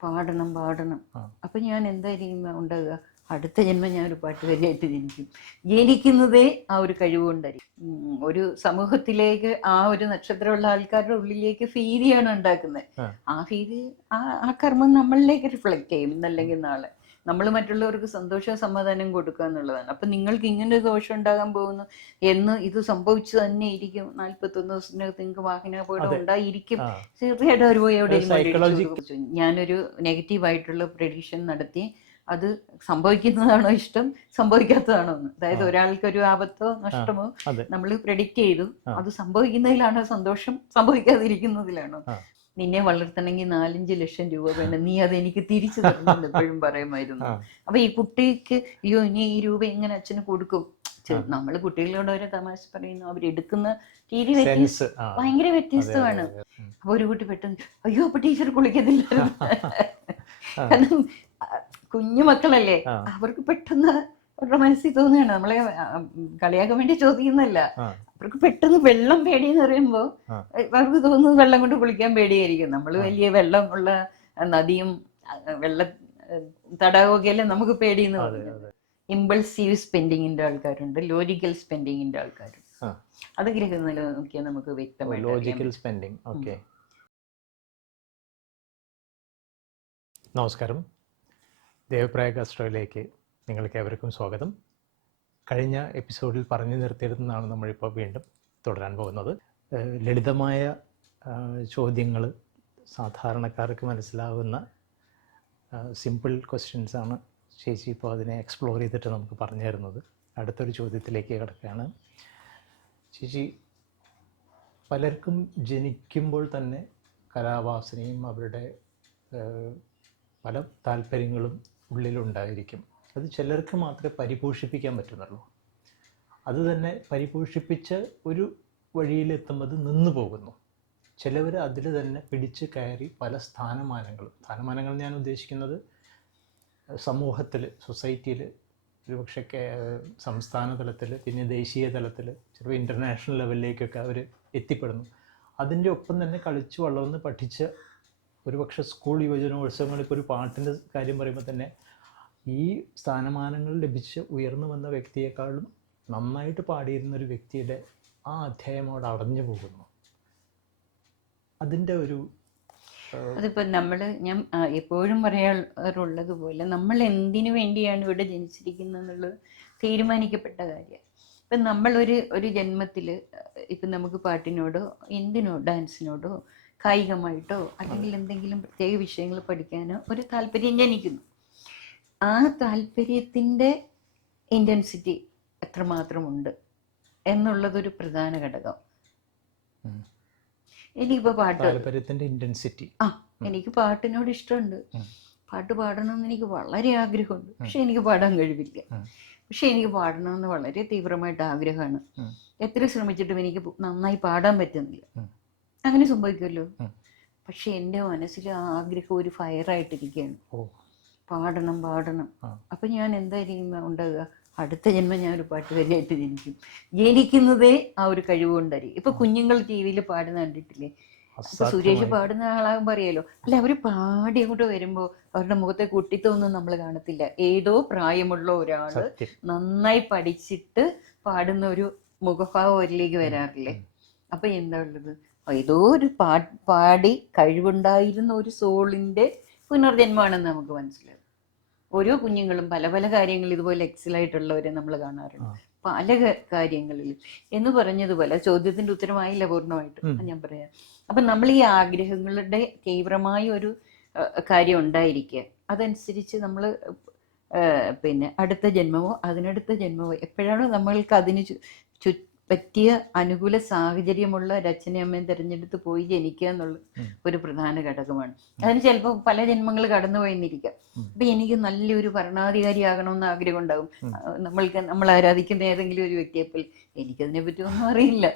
പാടണം പാടണം. അപ്പൊ ഞാൻ എന്തായിരിക്കും ഉണ്ടാകുക, അടുത്ത ജന്മം ഞാൻ ഒരു പാട്ടുകാരിയായിട്ട് ജനിക്കും. ജനിക്കുന്നതേ ആ ഒരു കഴിവുകൊണ്ടായിരിക്കും. ഒരു സമൂഹത്തിലേക്ക് ആ ഒരു നക്ഷത്രമുള്ള ആൾക്കാരുടെ ഉള്ളിലേക്ക് ഫീതിയാണ് ഉണ്ടാക്കുന്നത്. ആ ഫീതി ആ കർമ്മം നമ്മളിലേക്ക് റിഫ്ലക്ട് ചെയ്യും ഇന്നല്ലെങ്കിൽ നാളെ. നമ്മൾ മറ്റുള്ളവർക്ക് സന്തോഷവും സമാധാനം കൊടുക്കുക എന്നുള്ളതാണ്. അപ്പൊ നിങ്ങൾക്ക് ഇങ്ങനെ ഒരു ദോഷം ഉണ്ടാകാൻ പോകുന്നു എന്ന് ഇത് സംഭവിച്ചു തന്നെ ഇരിക്കും. 41 ദിവസത്തിനകത്ത് നിങ്ങൾക്ക് വാഹനാപകടം ഉണ്ടായിരിക്കും. തീർച്ചയായിട്ടും അവർ പോയി എവിടെയെങ്കിലും. ഞാനൊരു നെഗറ്റീവായിട്ടുള്ള പ്രഡിക്ഷൻ നടത്തി. അത് സംഭവിക്കുന്നതാണോ ഇഷ്ടം, സംഭവിക്കാത്തതാണോ എന്ന്. അതായത് ഒരാൾക്കൊരു ആപത്തോ നഷ്ടമോ നമ്മൾ പ്രഡിക്റ്റ് ചെയ്തു, അത് സംഭവിക്കുന്നതിലാണോ സന്തോഷം, സംഭവിക്കാതിരിക്കുന്നതിലാണോ? നിന്നെ വളർത്തണമെങ്കിൽ 4-5 ലക്ഷം രൂപ വേണം, നീ അത് എനിക്ക് തിരിച്ചു തരണമെന്ന് എപ്പോഴും പറയുമായിരുന്നു. അപ്പൊ ഈ കുട്ടിക്ക് അയ്യോ ഇനി ഈ രൂപ എങ്ങനെ അച്ഛന് കൊടുക്കും? നമ്മള് കുട്ടികളോട് ഒരു തമാശ പറയുന്നു, അവരെടുക്കുന്ന രീതി ഭയങ്കര വ്യത്യസ്തമാണ്. അപ്പൊ ഒരു കുട്ടി പെട്ടെന്ന് അയ്യോ അപ്പൊ ടീച്ചർ കുളിക്കത്തില്ല. കാരണം കുഞ്ഞു മക്കളല്ലേ, അവർക്ക് പെട്ടെന്ന് അവരുടെ മനസ്സിൽ തോന്നുകയാണ്. നമ്മളെ കളിയാക്കാൻ വേണ്ടി ചോദിക്കുന്നല്ല, അവർക്ക് പെട്ടെന്ന് വെള്ളം പേടിയെന്ന് പറയുമ്പോ അവർക്ക് തോന്നുന്നത് വെള്ളം കൊണ്ട് കുളിക്കാൻ പേടിയായിരിക്കും. നമ്മള് വലിയ വെള്ളം ഉള്ള നദിയും വെള്ള തടാകമൊക്കെ അല്ലേ നമുക്ക് പേടിയെന്ന് പറയുന്നത്. ഇമ്പൾസീവ് സ്പെൻഡിങ്ങിന്റെ ആൾക്കാരുണ്ട്, ലോജിക്കൽ സ്പെൻഡിങ്ങിന്റെ ആൾക്കാരുണ്ട്. അത് ഗ്രഹിക്കുന്നതിൽ നോക്കിയാൽ നമുക്ക് വ്യക്തമായിട്ട് ലോജിക്കൽ സ്പെൻഡിങ്. ഓക്കെ, നമസ്കാരം. ദേവപ്രായ അസ്ട്രോയിലേക്ക് നിങ്ങൾക്ക് ഏവർക്കും സ്വാഗതം. കഴിഞ്ഞ എപ്പിസോഡിൽ പറഞ്ഞു നിർത്തിയിരുന്നതാണ് നമ്മളിപ്പോൾ വീണ്ടും തുടരാൻ പോകുന്നത്. ലളിതമായ ചോദ്യങ്ങൾ, സാധാരണക്കാർക്ക് മനസ്സിലാവുന്ന സിമ്പിൾ ക്വസ്റ്റ്യൻസാണ് ചേച്ചി ഇപ്പോൾ അതിനെ എക്സ്പ്ലോർ ചെയ്തിട്ട് നമുക്ക് പറഞ്ഞു തരുന്നത്. അടുത്തൊരു ചോദ്യത്തിലേക്ക് കിടക്കുകയാണ്. ചേച്ചി, പലർക്കും ജനിക്കുമ്പോൾ തന്നെ കലാവാസനയും അവരുടെ പല താല്പര്യങ്ങളും ഉള്ളിലുണ്ടായിരിക്കും. അത് ചിലർക്ക് മാത്രമേ പരിപോഷിപ്പിക്കാൻ പറ്റുന്നുള്ളൂ. അത് തന്നെ പരിപോഷിപ്പിച്ച് ഒരു വഴിയിലെത്തുമ്പോൾ നിന്നു പോകുന്നു. ചിലവർ അതിൽ തന്നെ പിടിച്ച് കയറി പല സ്ഥാനമാനങ്ങൾ ഞാൻ ഉദ്ദേശിക്കുന്നത് സമൂഹത്തിൽ, സൊസൈറ്റിയിൽ, ഒരുപക്ഷെ സംസ്ഥാന തലത്തിൽ, പിന്നെ ദേശീയ തലത്തിൽ, ചിലപ്പോൾ ഇൻ്റർനാഷണൽ ലെവലിലേക്കൊക്കെ അവർ എത്തിപ്പെടുന്നു. അതിൻ്റെ ഒപ്പം തന്നെ കളിച്ച് വളർന്ന് പഠിച്ച ഒരുപക്ഷെ സ്കൂൾ യുവജനോത്സവങ്ങളിൽ ഇപ്പോൾ ഒരു പാട്ടിൻ്റെ കാര്യം പറയുമ്പോൾ തന്നെ ഈ സ്ഥാനമാനങ്ങൾ ലഭിച്ച് ഉയർന്നു വന്ന വ്യക്തിയെക്കാളും നന്നായിട്ട് പാടിയിരുന്നൊരു വ്യക്തിയുടെ ആ അധ്യായം അവിടെ അടഞ്ഞു പോകുന്നു. അതിൻ്റെ ഒരു അതിപ്പോൾ ഞാൻ എപ്പോഴും പറയാറുള്ളത് പോലെ നമ്മൾ എന്തിനു വേണ്ടിയാണ് ഇവിടെ ജനിച്ചിരിക്കുന്നത് എന്നുള്ളത് തീരുമാനിക്കപ്പെട്ട കാര്യമാണ്. ഇപ്പം നമ്മളൊരു ജന്മത്തിൽ ഇപ്പം നമുക്ക് പാട്ടിനോടോ എന്തിനോ ഡാൻസിനോടോ കായികമായിട്ടോ അല്ലെങ്കിൽ എന്തെങ്കിലും പ്രത്യേക വിഷയങ്ങൾ പഠിക്കാനോ ഒരു താല്പര്യം ജനിക്കുന്നു. ആ താല്പര്യത്തിൻ്റെ ഇൻറ്റൻസിറ്റി എത്രമാത്രമുണ്ട് എന്നുള്ളതൊരു പ്രധാന ഘടകം. എനിക്കിപ്പോൾ താല്പര്യത്തിൻ്റെ ഇൻറ്റൻസിറ്റി, എനിക്ക് പാട്ടിനോട് ഇഷ്ടമുണ്ട്, പാട്ട് പാടണമെന്ന് എനിക്ക് വളരെ ആഗ്രഹമുണ്ട്, പക്ഷെ എനിക്ക് പാടാൻ കഴിവില്ല. പക്ഷെ എനിക്ക് പാടണമെന്ന് വളരെ തീവ്രമായിട്ട് ആഗ്രഹമാണ്. എത്ര ശ്രമിച്ചിട്ടും എനിക്ക് നന്നായി പാടാൻ പറ്റുന്നില്ല. അങ്ങനെ സംഭവിക്കുമല്ലോ. പക്ഷെ എൻ്റെ മനസ്സിൽ ആ ആഗ്രഹം ഒരു ഫയറായിട്ടിരിക്കുകയാണ്, പാടണം പാടണം. അപ്പൊ ഞാൻ എന്തായിരിക്കും ഉണ്ടാകുക, അടുത്ത ജന്മം ഞാൻ ഒരു പാട്ടുകാരിയായിട്ട് ജനിക്കും. ജനിക്കുന്നതേ ആ ഒരു കഴിവുകൊണ്ടായിരിക്കും. ഇപ്പൊ കുഞ്ഞുങ്ങൾ ടി വിയിൽ പാടുന്ന കണ്ടിട്ടില്ലേ? ഇപ്പൊ സുരേഷ് പാടുന്ന ആളാകുമ്പോൾ അറിയാലോ, അല്ല അവര് പാടി അങ്ങോട്ട് വരുമ്പോ അവരുടെ മുഖത്തെ കുട്ടിത്തൊന്നും നമ്മൾ കാണത്തില്ല. ഏതോ പ്രായമുള്ള ഒരാള് നന്നായി പഠിച്ചിട്ട് പാടുന്ന ഒരു മുഖഭാവം അവരിലേക്ക് വരാറില്ലേ? അപ്പൊ എന്താ ഉള്ളത്, ഏതോ ഒരു പാടി കഴിവുണ്ടായിരുന്ന ഒരു സോളിന്റെ പുനർജന്മമാണെന്ന് നമുക്ക് മനസ്സിലാവും. ഓരോ കുഞ്ഞുങ്ങളും പല പല കാര്യങ്ങൾ ഇതുപോലെ എക്സലായിട്ടുള്ളവരെ നമ്മൾ കാണാറുണ്ട്, പല കാര്യങ്ങളിൽ. എന്ന് പറഞ്ഞതുപോലെ ചോദ്യത്തിന്റെ ഉത്തരമായില്ല പൂർണ്ണമായിട്ടും, ഞാൻ പറയാം. അപ്പൊ നമ്മൾ ഈ ആഗ്രഹങ്ങളുടെ തീവ്രമായ ഒരു കാര്യം ഉണ്ടായിരിക്കുക, അതനുസരിച്ച് നമ്മൾ പിന്നെ അടുത്ത ജന്മമോ അതിനടുത്ത ജന്മമോ എപ്പോഴാണോ നമ്മൾക്ക് അതിന് പറ്റിയ അനുകൂല സാഹചര്യമുള്ള ഒരച്ഛനെയും തിരഞ്ഞെടുത്ത് പോയി ജനിക്കുക എന്നുള്ള ഒരു പ്രധാന ഘടകമാണ്. അതിന് ചിലപ്പോൾ പല ജന്മങ്ങൾ കടന്നു പോയെന്നിരിക്കാം. അപ്പൊ എനിക്ക് നല്ലൊരു ഭരണാധികാരി ആകണമെന്ന് ആഗ്രഹം ഉണ്ടാകും. നമ്മൾ ആരാധിക്കുന്ന ഏതെങ്കിലും ഒരു വ്യക്തിയെപ്പോൾ എനിക്കതിനെ പറ്റി ഒന്നും അറിയില്ല.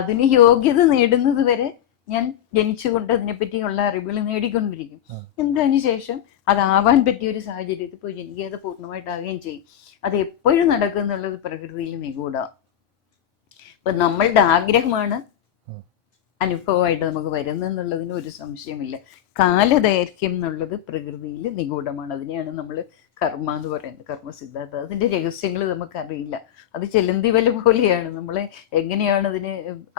അതിന് യോഗ്യത നേടുന്നത് വരെ ഞാൻ ജനിച്ചുകൊണ്ട് അതിനെപ്പറ്റിയുള്ള അറിവുകൾ നേടിക്കൊണ്ടിരിക്കും. എന്നതിന് ശേഷം അതാവാൻ പറ്റിയ ഒരു സാഹചര്യത്തിൽ പോയി ജനിക്കുക, അത് പൂർണ്ണമായിട്ടാകുകയും ചെയ്യും. അത് എപ്പോഴും നടക്കുക എന്നുള്ളത് പ്രകൃതിയിൽ നിഗൂഢ. ഇപ്പൊ നമ്മളുടെ ആഗ്രഹമാണ് അനുഭവമായിട്ട് നമുക്ക് വരുന്നെന്നുള്ളതിന് ഒരു സംശയമില്ല. കാലദൈർഘ്യം എന്നുള്ളത് പ്രകൃതിയിൽ നിഗൂഢമാണ്. അതിനെയാണ് നമ്മൾ കർമ്മ എന്ന് പറയുന്നത്, കർമ്മസിദ്ധാന്തം. അതിൻ്റെ രഹസ്യങ്ങൾ നമുക്കറിയില്ല. അത് ചെലന്തി വല പോലെയാണ്. നമ്മളെ എങ്ങനെയാണ്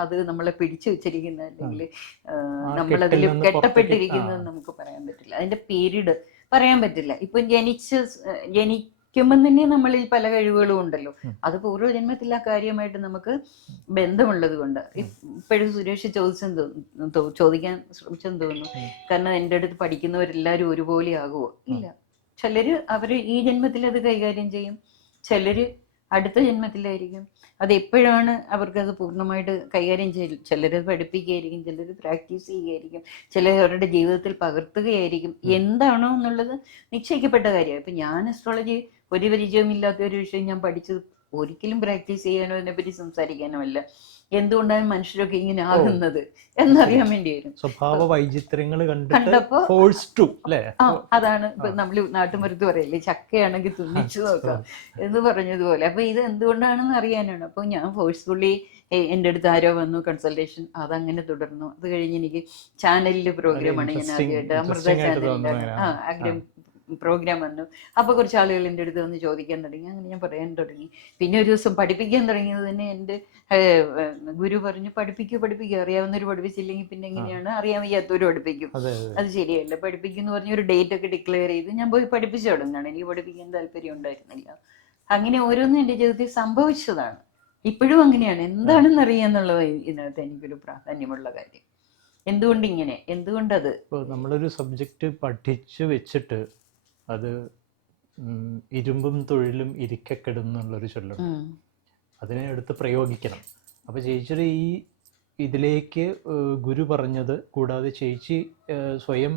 അത് നമ്മളെ പിടിച്ചു വെച്ചിരിക്കുന്നത്, അല്ലെങ്കിൽ നമ്മളതിൽ കെട്ടപ്പെട്ടിരിക്കുന്നത് നമുക്ക് പറയാൻ പറ്റില്ല. അതിൻ്റെ പീരീഡ് പറയാൻ പറ്റില്ല. ഇപ്പം ജനിക്കുമ്പം തന്നെ നമ്മളിൽ പല കഴിവുകളും ഉണ്ടല്ലോ. അത് പൂർവ്വജന്മത്തിൽ ആ കാര്യമായിട്ട് നമുക്ക് ബന്ധമുള്ളത് കൊണ്ട്. ഇപ്പോഴും സുരേഷ് ചോദിക്കാൻ ശ്രമിച്ചെന്ന് തോന്നുന്നു. കാരണം എൻ്റെ അടുത്ത് പഠിക്കുന്നവരെല്ലാവരും ഒരുപോലെ ആകുമോ? ഇല്ല. ചിലര് അവര് ഈ ജന്മത്തിൽ അത് കൈകാര്യം ചെയ്യും, ചിലര് അടുത്ത ജന്മത്തിലായിരിക്കും. അത് എപ്പോഴാണ് അവർക്കത് പൂർണ്ണമായിട്ട് കൈകാര്യം ചെയ്യും. ചിലരത് പഠിപ്പിക്കുകയായിരിക്കും, ചിലർ പ്രാക്ടീസ് ചെയ്യുകയായിരിക്കും, ചിലർ അവരുടെ ജീവിതത്തിൽ പകർത്തുകയായിരിക്കും. എന്താണോ എന്നുള്ളത് നിശ്ചയിക്കപ്പെട്ട കാര്യമാണ്. ഇപ്പം ഞാൻ അസ്ട്രോളജി ഒരു പരിചയമില്ലാത്ത ഒരു വിഷയം ഞാൻ പഠിച്ചത് ഒരിക്കലും പ്രാക്ടീസ് ചെയ്യാനോ അതിനെപ്പറ്റി സംസാരിക്കാനോ അല്ല. എന്തുകൊണ്ടാണ് മനുഷ്യരൊക്കെ ഇങ്ങനെ ആകുന്നത് എന്നറിയാൻ വേണ്ടി വരും. സ്വഭാവ വൈചിത്ര്യങ്ങൾ കണ്ടപ്പോ അതാണ് ഇപ്പൊ ആ. നമ്മൾ നാട്ടുമ്പുറത്ത് പറയില്ലേ, ചക്കയാണെങ്കിൽ തുന്നിച്ചു നോക്കാം എന്ന് പറഞ്ഞതുപോലെ. അപ്പൊ ഇത് എന്തുകൊണ്ടാണെന്ന് അറിയാനാണ്. അപ്പൊ ഞാൻ ഫോഴ്സ്ഫുള്ളി എൻ്റെ അടുത്ത് ആരോ വന്നു, കൺസൾട്ടേഷൻ, അതങ്ങനെ തുടർന്നു. അത് കഴിഞ്ഞ് എനിക്ക് ചാനലിൽ പ്രോഗ്രാമാണ് ഞാൻ ആദ്യമായിട്ട്, അമൃത ചാനലിലാണ് ആഗ്രഹം പ്രോഗ്രാം വന്നു. അപ്പോൾ കുറച്ച് ആളുകൾ എൻ്റെ അടുത്ത് വന്ന് ചോദിക്കാൻ തുടങ്ങി. അങ്ങനെ ഞാൻ പറയാൻ തുടങ്ങി. പിന്നെ ഒരു ദിവസം പഠിപ്പിക്കാൻ തുടങ്ങിയത് തന്നെ എൻ്റെ ഗുരു പറഞ്ഞു, പഠിപ്പിക്കൂ, അറിയാവുന്നവർ പഠിപ്പിച്ചില്ലെങ്കിൽ പിന്നെ എങ്ങനെയാണ്, അറിയാൻ വയ്യാത്തവർ പഠിപ്പിക്കും, അത് ശരിയല്ല, പഠിപ്പിക്കും എന്ന് പറഞ്ഞ് ഒരു ഡേറ്റ് ഒക്കെ ഡിക്ലെയർ ചെയ്ത് ഞാൻ പോയി പഠിപ്പിച്ചു തുടങ്ങുന്നതാണ്. എനിക്ക് പഠിപ്പിക്കാൻ താല്പര്യം ഉണ്ടായിരുന്നില്ല. അങ്ങനെ ഓരോന്നും എൻ്റെ ജീവിതത്തിൽ സംഭവിച്ചതാണ്. ഇപ്പോഴും അങ്ങനെയാണ്. എന്താണെന്ന് അറിയാന്നുള്ളത് ഇതിനകത്ത് എനിക്കൊരു പ്രാധാന്യമുള്ള കാര്യം. എന്തുകൊണ്ടിങ്ങനെ, എന്തുകൊണ്ടത് നമ്മളൊരു സബ്ജക്റ്റ് പഠിച്ചു വെച്ചിട്ട് അത് ഇരുമ്പും തൊഴിലും ഇരിക്കക്കെടുന്നുള്ളൊരു ചൊല്ലുണ്ട്. അതിനെ എടുത്ത് പ്രയോഗിക്കണം. അപ്പോൾ ചേച്ചിയുടെ ഈ ഇതിലേക്ക് ഗുരു പറഞ്ഞത് കൂടാതെ ചേച്ചി സ്വയം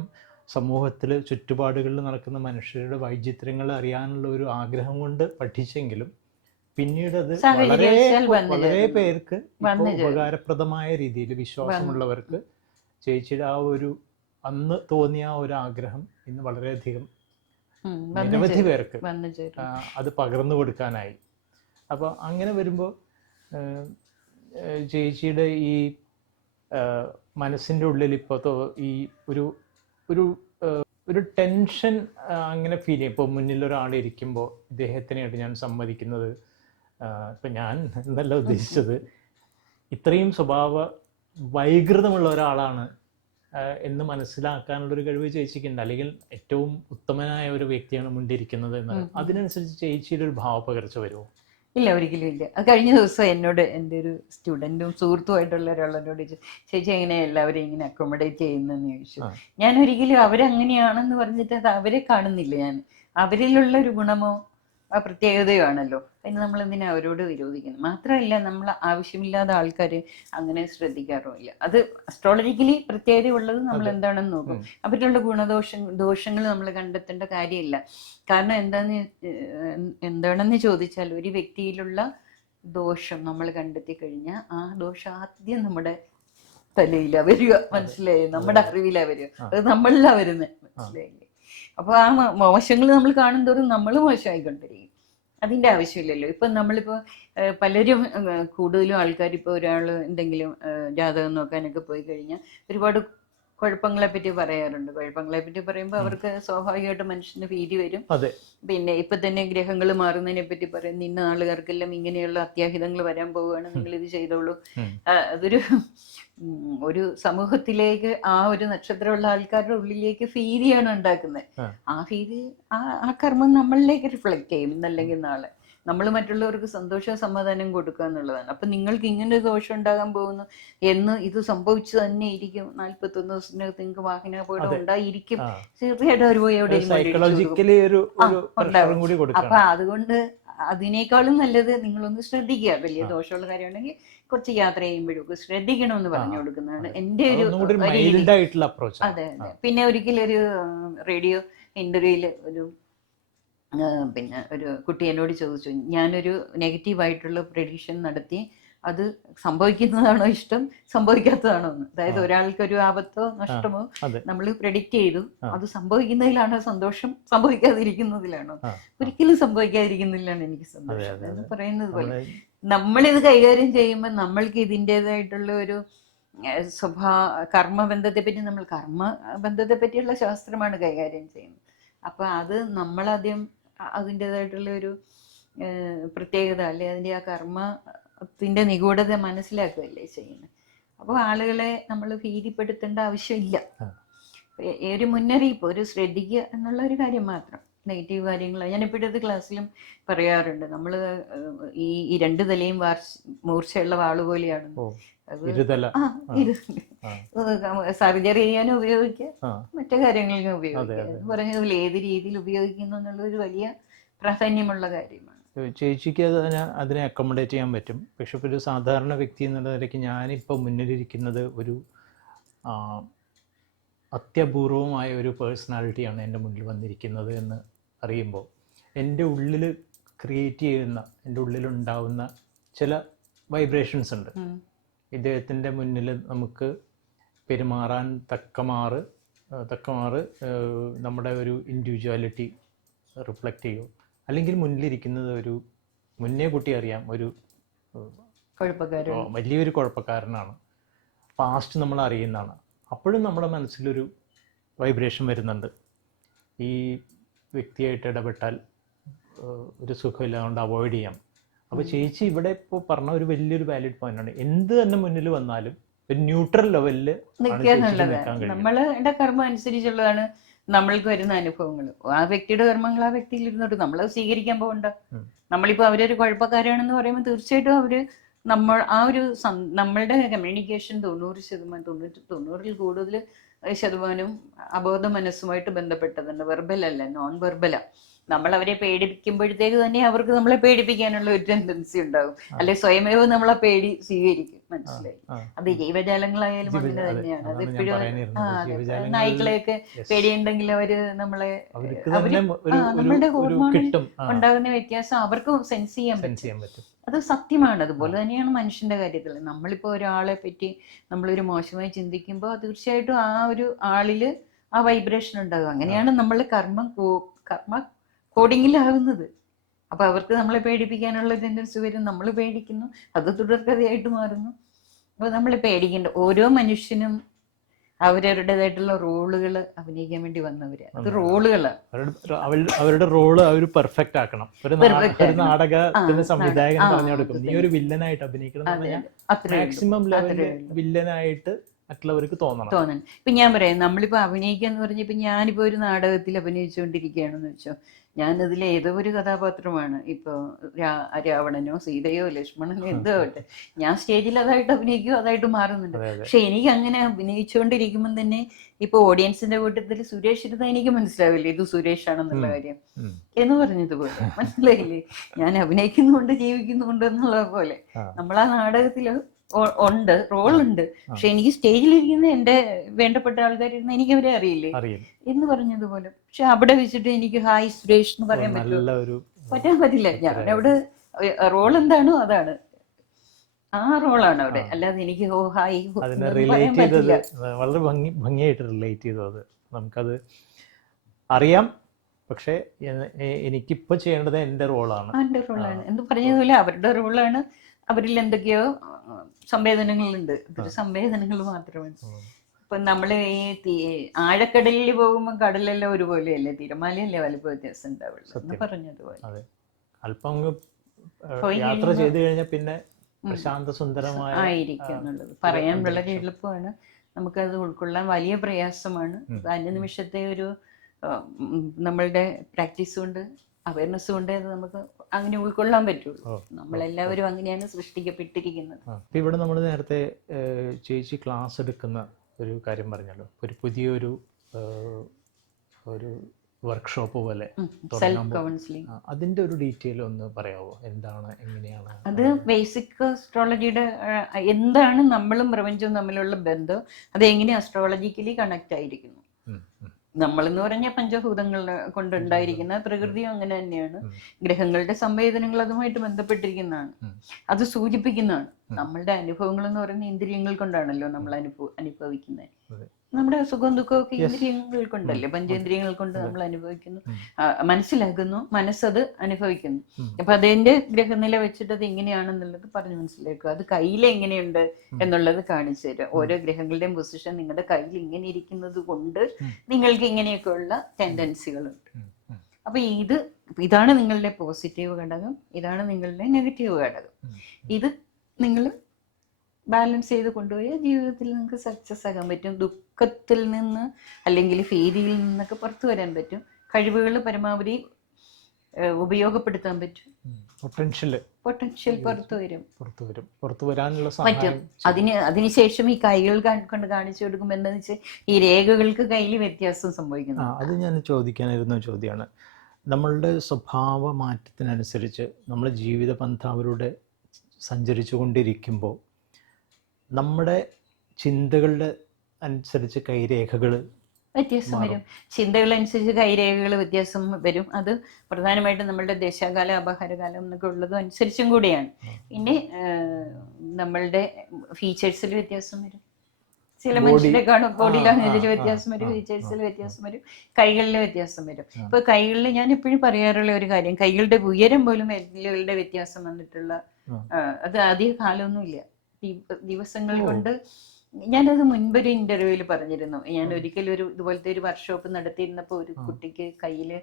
സമൂഹത്തിൽ ചുറ്റുപാടുകളിൽ നടക്കുന്ന മനുഷ്യരുടെ വൈചിത്ര്യങ്ങൾ അറിയാനുള്ള ഒരു ആഗ്രഹം കൊണ്ട് പഠിച്ചെങ്കിലും പിന്നീട് അത് വളരെ പേർക്ക് ഉപകാരപ്രദമായ രീതിയിൽ വിശ്വാസമുള്ളവർക്ക് ചേച്ചിയുടെ ആ ഒരു അന്ന് തോന്നിയ ആ ഒരു ആഗ്രഹം ഇന്ന് വളരെയധികം നിരവധി പേർക്ക് അത് പകർന്നു കൊടുക്കാനായി. അപ്പോൾ അങ്ങനെ വരുമ്പോൾ ചേച്ചിയുടെ ഈ മനസ്സിൻ്റെ ഉള്ളിൽ ഇപ്പോൾ ഈ ഒരു ഒരു ഒരു ടെൻഷൻ അങ്ങനെ ഫീൽ ചെയ്യും. ഇപ്പോൾ മുന്നിൽ ഒരാൾ ഇരിക്കുമ്പോൾ ഇദ്ദേഹത്തിനായിട്ട് ഞാൻ സമ്മതിക്കുന്നത്, ഇപ്പം ഞാൻ എന്നല്ല ഉദ്ദേശിച്ചത്, ഇത്രയും സ്വഭാവ വൈകൃതമുള്ള ഒരാളാണ് എന്ന് മനസ്സിലാക്കാനുള്ളൊരു കഴിവ് ചേച്ചിക്കുണ്ട്. അല്ലെങ്കിൽ ഏറ്റവും ഉത്തമനായ ഒരു വ്യക്തിയാണ് മുണ്ടിരിക്കുന്നത് എന്ന് അതിനനുസരിച്ച് ചേച്ചിയുടെ ഒരു ഭാവപകർച്ച വരുമോ? ഇല്ല, ഒരിക്കലും ഇല്ല. അത് കഴിഞ്ഞ ദിവസം എന്നോട് എൻ്റെ ഒരു സ്റ്റുഡൻറ്റും സുഹൃത്തുമായിട്ടുള്ള ഒരാളെന്നോട് ചോദിച്ചു, ചേച്ചി എങ്ങനെ എല്ലാവരും ഇങ്ങനെ അക്കോമഡേറ്റ് ചെയ്യുന്നതെന്ന് ചോദിച്ചു. ഞാൻ ഒരിക്കലും അവരങ്ങനെയാണെന്ന് പറഞ്ഞിട്ട് അത് അവരെ കാണുന്നില്ല. ഞാൻ അവരിലുള്ള ഒരു ഗുണമോ ആ പ്രത്യേകതയാണല്ലോ. അതിന് നമ്മൾ എന്തിനാ അവരോട് വിരോധിക്കുന്നത്? മാത്രമല്ല, നമ്മൾ ആവശ്യമില്ലാത്ത ആൾക്കാർ അങ്ങനെ ശ്രദ്ധിക്കാറുമില്ല. അത് അസ്ട്രോളജിക്കലി പ്രത്യേകത ഉള്ളത് നമ്മൾ എന്താണെന്ന് നോക്കും. അവരിലുള്ള ദോഷങ്ങൾ നമ്മൾ കണ്ടെത്തേണ്ട കാര്യമില്ല. കാരണം എന്താണെന്ന് ചോദിച്ചാൽ, ഒരു വ്യക്തിയിലുള്ള ദോഷം നമ്മൾ കണ്ടെത്തി കഴിഞ്ഞാൽ ആ ദോഷം ആദ്യം നമ്മുടെ തലയിലാ വരിക, മനസ്സിലായി? നമ്മുടെ അറിവിലാ വരിക, അത് നമ്മളിലാ വരുന്നത്, മനസ്സിലായില്ലേ? അപ്പോൾ ആ മോശങ്ങൾ നമ്മൾ കാണുന്തോറും നമ്മൾ മോശമായിക്കൊണ്ടിരിക്കും. അതിൻ്റെ ആവശ്യമില്ലല്ലോ. ഇപ്പം നമ്മളിപ്പോൾ പലരും കൂടുതലും ആൾക്കാർ ഇപ്പോൾ ഒരാൾ എന്തെങ്കിലും ജാതകം നോക്കാനൊക്കെ പോയി കഴിഞ്ഞാൽ ഒരുപാട് കുഴപ്പങ്ങളെ പറ്റി പറയാറുണ്ട്. കുഴപ്പങ്ങളെ പറ്റി പറയുമ്പോൾ അവർക്ക് സ്വാഭാവികമായിട്ട് മനുഷ്യന് ഭീതി വരും. പിന്നെ ഇപ്പൊ തന്നെ ഗ്രഹങ്ങൾ മാറുന്നതിനെ പറ്റി പറയും, ഇന്ന ആളുകാർക്കെല്ലാം ഇങ്ങനെയുള്ള അത്യാഹിതങ്ങൾ വരാൻ പോവുകയാണ്, നിങ്ങൾ ഇത് ചെയ്തോളൂ. അതൊരു ഒരു സമൂഹത്തിലേക്ക് ആ ഒരു നക്ഷത്രമുള്ള ആൾക്കാരുടെ ഉള്ളിലേക്ക് ഭീതിയാണ് ഉണ്ടാക്കുന്നത്. ആ ഭീതി ആ കർമ്മം നമ്മളിലേക്ക് റിഫ്ലക്ട് ചെയ്യും ഇന്നല്ലെങ്കിൽ നാളെ. നമ്മൾ മറ്റുള്ളവർക്ക് സന്തോഷവും സമാധാനം കൊടുക്കുക എന്നുള്ളതാണ്. അപ്പൊ നിങ്ങൾക്ക് ഇങ്ങനെ ദോഷം ഉണ്ടാകാൻ പോകുന്നു എന്ന് ഇത് സംഭവിച്ചു തന്നെ ഇരിക്കും. 41 ദിവസത്തിനകത്ത് നിങ്ങൾക്ക് വാഹനാപകടം ഉണ്ടായിരിക്കും. തീർച്ചയായിട്ടും ഒരു പോയി എവിടെ. അപ്പൊ അതുകൊണ്ട് അതിനേക്കാളും നല്ലത് നിങ്ങളൊന്ന് ശ്രദ്ധിക്കുക. വലിയ ദോഷമുള്ള കാര്യമാണെങ്കിൽ കുറച്ച് യാത്ര ചെയ്യുമ്പോഴൊക്കെ ശ്രദ്ധിക്കണമെന്ന് പറഞ്ഞു കൊടുക്കുന്നതാണ് എൻ്റെ ഒരു അപ്രോച്ച്. അതെ അതെ. പിന്നെ ഒരിക്കലൊരു റേഡിയോ ഇന്റർവ്യൂവിൽ പിന്നെ ഒരു കുട്ടി എന്നോട് ചോദിച്ചു, ഞാനൊരു നെഗറ്റീവായിട്ടുള്ള പ്രഡിക്ഷൻ നടത്തി, അത് സംഭവിക്കുന്നതാണോ ഇഷ്ടം, സംഭവിക്കാത്തതാണോ എന്ന്. അതായത് ഒരാൾക്കൊരു ആപത്തോ നഷ്ടമോ നമ്മൾ പ്രെഡിക്റ്റ് ചെയ്തു, അത് സംഭവിക്കുന്നതിലാണോ സന്തോഷം, സംഭവിക്കാതിരിക്കുന്നതിലാണോ? ഒരിക്കലും സംഭവിക്കാതിരിക്കുന്നതിലാണ് എനിക്ക് സന്തോഷം എന്ന് പറയുന്നത് പോലെ നമ്മളിത് കൈകാര്യം ചെയ്യുമ്പോൾ നമ്മൾക്ക് ഇതിൻ്റെതായിട്ടുള്ള ഒരു കർമ്മബന്ധത്തെ പറ്റി നമ്മൾ കർമ്മബന്ധത്തെ പറ്റിയുള്ള ശാസ്ത്രമാണ് കൈകാര്യം ചെയ്യുന്നത്. അപ്പൊ അത് നമ്മളാദ്യം അതിൻ്റെതായിട്ടുള്ള ഒരു പ്രത്യേകത അല്ലെ അതിൻ്റെ ആ കർമ്മത്തിന്റെ നിഗൂഢത മനസ്സിലാക്കുകയല്ലേ ചെയ്യുന്നത്. അപ്പോൾ ആളുകളെ നമ്മൾ ഭീതിപ്പെടുത്തേണ്ട ആവശ്യമില്ല. ഒരു മുന്നറിയിപ്പ്, ഒരു ശ്രദ്ധിക്കുക എന്നുള്ള ഒരു കാര്യം മാത്രം. നെഗറ്റീവ് കാര്യങ്ങൾ ഞാനിപ്പോഴത്തെ ക്ലാസ്സിലും പറയാറുണ്ട്. നമ്മൾ ഈ രണ്ടു തലയും മൂർച്ചയുള്ള വാള് പോലെയാണ്. സർജറി ചെയ്യാനും ഉപയോഗിക്കുക, മറ്റു കാര്യങ്ങൾക്കും ഉപയോഗിക്കുക. പറഞ്ഞതിൽ ഏത് രീതിയിൽ ഉപയോഗിക്കുന്നു എന്നുള്ളൊരു വലിയ പ്രാധാന്യമുള്ള കാര്യമാണ്. ചേച്ചിക്ക് അതിനെ അക്കോമഡേറ്റ് ചെയ്യാൻ പറ്റും. പക്ഷെ ഇപ്പോൾ ഒരു സാധാരണ വ്യക്തി എന്നുള്ള നിലയ്ക്ക് ഞാനിപ്പോൾ മുന്നിലിരിക്കുന്നത് ഒരു അത്യപൂർവമായ ഒരു പേഴ്സണാലിറ്റിയാണ് എൻ്റെ മുന്നിൽ വന്നിരിക്കുന്നത് എന്ന് അറിയുമ്പോൾ എൻ്റെ ഉള്ളിൽ ക്രിയേറ്റ് ചെയ്യുന്ന, എൻ്റെ ഉള്ളിലുണ്ടാവുന്ന ചില വൈബ്രേഷൻസ് ഉണ്ട്. ഇദ്ദേഹത്തിൻ്റെ മുന്നിൽ നമുക്ക് പെരുമാറാൻ തക്കമാറ് നമ്മുടെ ഒരു ഇൻഡിവിജ്വാലിറ്റി റിഫ്ലക്റ്റ് ചെയ്യുമോ, അല്ലെങ്കിൽ മുന്നിലിരിക്കുന്നത് ഒരു മുന്നേ കൂട്ടി അറിയാം ഒരു വലിയൊരു കുഴപ്പക്കാരനാണ്, പാസ്റ്റ് നമ്മൾ അറിയുന്നതാണ്. അപ്പോഴും നമ്മുടെ മനസ്സിലൊരു വൈബ്രേഷൻ വരുന്നുണ്ട്. ഈ വ്യക്തിയായിട്ട് ഇടപെട്ടാൽ ഒരു സുഖമില്ലാതുകൊണ്ട് അവോയ്ഡ് ചെയ്യാം. അപ്പോൾ ചേച്ചി ഇവിടെ ഇപ്പോൾ പറഞ്ഞ ഒരു വലിയൊരു വാലിഡ് പോയിന്റാണ്. എന്ത് തന്നെ മുന്നിൽ വന്നാലും ഒരു ന്യൂട്രൽ ലെവലിൽ നമ്മളുടെ കർമ്മം അനുസരിച്ചുള്ളതാണ് നമ്മൾക്ക് വരുന്ന അനുഭവങ്ങൾ. ആ വ്യക്തിയുടെ കർമ്മങ്ങൾ ആ വ്യക്തിയിൽ ഇരുന്നിട്ട് നമ്മൾ സ്വീകരിക്കാൻ പോകണ്ട. നമ്മളിപ്പോ അവരൊരു കുഴപ്പക്കാരാണെന്ന് പറയുമ്പോൾ തീർച്ചയായിട്ടും അവര് നമ്മളുടെ കമ്മ്യൂണിക്കേഷൻ 90% കൂടുതൽ ശതമാനം അബോധ മനസ്സുമായിട്ട് ബന്ധപ്പെട്ടതുണ്ട്. വെർബൽ അല്ല, നോൺ വെർബലാ. നമ്മൾ അവരെ പേടിപ്പിക്കുമ്പോഴത്തേക്ക് തന്നെ അവർക്ക് നമ്മളെ പേടിപ്പിക്കാനുള്ള ഒരു ടെൻഡൻസി ഉണ്ടാകും. അല്ലെ സ്വയമേവ നമ്മളെ പേടി സ്വീകരിക്കും. മനസ്സിലായി? അത് ജീവജാലങ്ങളായാലും അങ്ങനെ തന്നെയാണ്. അതെപ്പോഴും നായ്ക്കളെയൊക്കെ പേടിയുണ്ടെങ്കിൽ അവര് നമ്മളുടെ ഹോർമോണിൽ ഉണ്ടാകുന്ന വ്യത്യാസം അവർക്ക് സെൻസ് ചെയ്യാൻ പറ്റും. അത് സത്യമാണ്. അതുപോലെ തന്നെയാണ് മനുഷ്യന്റെ കാര്യത്തിൽ. നമ്മളിപ്പോ ഒരാളെ പറ്റി നമ്മളൊരു മോശമായി ചിന്തിക്കുമ്പോൾ തീർച്ചയായിട്ടും ആ ഒരു ആളില് ആ വൈബ്രേഷൻ ഉണ്ടാകും. അങ്ങനെയാണ് നമ്മൾ കർമ്മ കോഡിങ്ങിലാകുന്നത്. അപ്പൊ അവർക്ക് നമ്മളെ പേടിപ്പിക്കാനുള്ള ടെൻഡൻസി വരും. നമ്മൾ പേടിക്കുന്നു, അത് തുടർക്കഥയായിട്ട് മാറുന്നു. അപ്പൊ നമ്മൾ പേടിക്കേണ്ട ഓരോ മനുഷ്യനും അവരവരുടേതായിട്ടുള്ള റോളുകൾ അഭിനയിക്കാൻ വേണ്ടി വന്നവര്. അത് റോളുകളാണ്. അവരുടെ റോള് അവർ പെർഫെക്റ്റ് ആക്കണം. ഒരു നാടകത്തിന്റെ സംവിധായകൻ പറഞ്ഞു കൊടുക്കും, നീ ഒരു വില്ലനായിട്ട് അഭിനയിക്കണം. മാക്സിമം ലെവലിൽ വില്ലനായിട്ട് മറ്റുള്ളവർക്ക് തോന്നണം. ഇപ്പൊ ഞാൻ പറയാം, നമ്മളിപ്പോ അഭിനയിക്കാന്ന് പറഞ്ഞപ്പോ ഞാനിപ്പോ ഒരു നാടകത്തിൽ അഭിനയിച്ചുകൊണ്ടിരിക്കുകയാണെന്ന് വെച്ചോ, ഞാനതിൽ ഏതോ ഒരു കഥാപാത്രമാണ്. ഇപ്പൊ രാവണനോ സീതയോ ലക്ഷ്മണനോ എന്തോ ആവട്ടെ, ഞാൻ സ്റ്റേജിൽ അതായിട്ട് അഭിനയിക്കുകയോ അതായിട്ട് മാറുന്നുണ്ട്. പക്ഷെ എനിക്ക് അങ്ങനെ അഭിനയിച്ചുകൊണ്ടിരിക്കുമ്പോൾ തന്നെ ഇപ്പൊ ഓഡിയൻസിന്റെ കൂട്ടത്തിൽ സുരേഷ് ഇരുന്ന എനിക്ക് മനസ്സിലാവില്ലേ ഇത് സുരേഷ് ആണെന്നുള്ള കാര്യം എന്ന് പറഞ്ഞതുപോലെ. മനസ്സിലായില്ലേ? ഞാൻ അഭിനയിക്കുന്നുണ്ട് ജീവിക്കുന്നുണ്ട് എന്നുള്ള പോലെ നമ്മൾ ആ നാടകത്തില് ഉണ്ട്, റോളുണ്ട്. പക്ഷെ എനിക്ക് സ്റ്റേജിലിരിക്കുന്ന എന്റെ വേണ്ടപ്പെട്ട ആൾക്കാരിരുന്ന എനിക്ക് അവരെ അറിയില്ലേ എന്ന് പറഞ്ഞതുപോലെ. പക്ഷെ അവിടെ വെച്ചിട്ട് എനിക്ക് ഹായ് സുരേഷ് എന്ന് പറയാൻ പറ്റാൻ പറ്റില്ല. ഞാൻ അവിടെ റോൾ എന്താണോ അതാണ്, ആ റോളാണ് അവിടെ. അല്ലാതെ എനിക്ക് ഓ ഹായ് പറയാൻ പറ്റില്ല. വളരെ ഭംഗിയായിട്ട് റിലേറ്റ് ചെയ്തത് നമുക്കത് അറിയാം. പക്ഷെ എനിക്കിപ്പോ ചെയ്യേണ്ടത് എന്റെ റോളാണ് എന്ന് പറഞ്ഞതുപോലെ അവരുടെ റോളാണ്. അവരിൽ എന്തൊക്കെയോ സംവേദനങ്ങളുണ്ട്. അതൊരു സംവേദനങ്ങൾ മാത്രമാണ്. ഇപ്പൊ നമ്മള് ഈ ആഴക്കടലിൽ പോകുമ്പോൾ കടലെല്ലാം ഒരുപോലെയല്ലേ, തിരമാലയല്ലേ വലുപ്പം വ്യത്യാസം ഉണ്ടാവുള്ളൂ എന്ന് പറഞ്ഞതുപോലെ. അല്പം യാത്ര ചെയ്തു കഴിഞ്ഞാൽ പിന്നെ പ്രശാന്തസുന്ദരമായ ആയിരിക്കും എന്നുള്ളത് പറയാൻ വളരെ എളുപ്പമാണ്. നമുക്കത് ഉൾക്കൊള്ളാൻ വലിയ പ്രയാസമാണ്. അന്യ നിമിഷത്തെ ഒരു നമ്മളുടെ പ്രാക്ടീസ് കൊണ്ട് അവയർനെസ് കൊണ്ട് അത് നമുക്ക് അങ്ങനെ ഉൾക്കൊള്ളാൻ പറ്റുള്ളൂ. നമ്മളെല്ലാവരും അങ്ങനെയാണ് സൃഷ്ടിക്കപ്പെട്ടിരിക്കുന്നത്. ഇവിടെ നമ്മൾ നേരത്തെ ചേച്ചി ക്ലാസ് എടുക്കുന്ന ഒരു കാര്യം പറഞ്ഞല്ലോ, ഒരു പുതിയൊരു ഒരു വർക്ക്ഷോപ്പ് പോലെ അതിന്റെ ഒരു ഡീറ്റെയിൽ ഒന്ന് പറയാമോ? എന്താണ്, എങ്ങനെയാണ് അത്? ബേസിക് അസ്ട്രോളജിയുടെ എന്താണ് നമ്മളും പ്രപഞ്ചവും തമ്മിലുള്ള ബന്ധം, അത് എങ്ങനെ അസ്ട്രോളജിക്കലി കണക്ട് ആയിരിക്കുന്നു. നമ്മളെന്ന് പറഞ്ഞാൽ പഞ്ചഭൂതങ്ങൾ കൊണ്ടുണ്ടായിരിക്കുന്ന പ്രകൃതിയും അങ്ങനെ തന്നെയാണ്. ഗ്രഹങ്ങളുടെ സംവേദനങ്ങൾ അതുമായിട്ട് ബന്ധപ്പെട്ടിരിക്കുന്നതാണ്. അത് സൂചിപ്പിക്കുന്നതാണ്. നമ്മളുടെ അനുഭവങ്ങൾ എന്ന് പറയുന്ന ഇന്ദ്രിയങ്ങൾ കൊണ്ടാണല്ലോ നമ്മൾ അനുഭവിക്കുന്നത്. നമ്മുടെ സുഖവും ദുഃഖവും ഒക്കെ ഇന്ദ്രിയങ്ങൾ കൊണ്ടല്ലേ, പഞ്ചേന്ദ്രിയങ്ങൾ കൊണ്ട് നമ്മൾ അനുഭവിക്കുന്നു, മനസ്സിലാക്കുന്നു, മനസ്സത് അനുഭവിക്കുന്നു. അപ്പൊ അതിന്റെ ഗ്രഹനില വെച്ചിട്ട് അത് ഇങ്ങനെയാണെന്നുള്ളത് പറഞ്ഞ് മനസ്സിലാക്കുക. അത് കയ്യിൽ എങ്ങനെയുണ്ട് എന്നുള്ളത് കാണിച്ചു തരാം. ഓരോ ഗ്രഹങ്ങളുടെയും പൊസിഷൻ നിങ്ങളുടെ കയ്യിൽ ഇങ്ങനെ ഇരിക്കുന്നത് കൊണ്ട് നിങ്ങൾക്ക് ഇങ്ങനെയൊക്കെയുള്ള ടെൻഡൻസികളുണ്ട്. അപ്പൊ ഇതാണ് നിങ്ങളുടെ പോസിറ്റീവ് ഘടകം, ഇതാണ് നിങ്ങളുടെ നെഗറ്റീവ് ഘടകം. ഇത് നിങ്ങൾ ബാലൻസ് ചെയ്ത് കൊണ്ടുപോയാൽ ജീവിതത്തിൽ നിങ്ങൾക്ക് സക്സസ് ആകാൻ പറ്റും. ദുഃഖത്തിൽ നിന്ന് അല്ലെങ്കിൽ ഭീതിയിൽ നിന്നൊക്കെ പുറത്തു വരാൻ പറ്റും. കഴിവുകൾ പരമാവധി ഉപയോഗപ്പെടുത്താൻ പറ്റും. പൊട്ടൻഷ്യൽ പുറത്തു വരാനുള്ള പറ്റും. അതിനുശേഷം ഈ കൈകൾ കൊണ്ട് കാണിച്ചു കൊടുക്കുമ്പോൾ എന്താണെന്ന് വെച്ചാൽ ഈ രേഖകൾക്ക് കയ്യിൽ വ്യത്യാസം സംഭവിക്കുന്നു. അത് ഞാൻ ചോദിക്കാനിരുന്ന ചോദ്യമാണ്. നമ്മളുടെ സ്വഭാവ മാറ്റത്തിനനുസരിച്ച് നമ്മൾ ജീവിത പന്ഥാവിലൂടെ സഞ്ചരിച്ചു കൊണ്ടിരിക്കുമ്പോൾ നമ്മുടെ ചിന്തകളുടെ അനുസരിച്ച് കൈരേഖകൾ വ്യത്യാസം വരും. ചിന്തകളനുസരിച്ച് കൈരേഖകൾ വ്യത്യാസം വരും. അത് പ്രധാനമായിട്ടും നമ്മളുടെ ദേശാകാലം അപഹാരകാലം എന്നൊക്കെ ഉള്ളതും അനുസരിച്ചും കൂടിയാണ്. പിന്നെ നമ്മളുടെ ഫീച്ചേഴ്സിൽ വ്യത്യാസം വരും. ചില മനുഷ്യരെ കാണും ബോഡി ലാംഗ്വേജിൽ വ്യത്യാസം വരും, ഫീച്ചേഴ്സിൽ വ്യത്യാസം വരും, കൈകളിൽ വ്യത്യാസം വരും. ഇപ്പൊ കൈകളിൽ ഞാൻ എപ്പോഴും പറയാറുള്ള ഒരു കാര്യം, കൈകളുടെ ഉയരം പോലും എല്ലുകളുടെ വ്യത്യാസം വന്നിട്ടുള്ള അത് അധിക കാലമൊന്നുമില്ല, ദിവസങ്ങൾ കൊണ്ട്. ഞാനത് മുൻപൊരു ഇന്റർവ്യൂവിൽ പറഞ്ഞിരുന്നു. ഞാൻ ഒരിക്കലും ഇതുപോലത്തെ ഒരു വർക്ക്ഷോപ്പ് നടത്തിയിരുന്നപ്പോ ഒരു കുട്ടിക്ക് കയ്യില്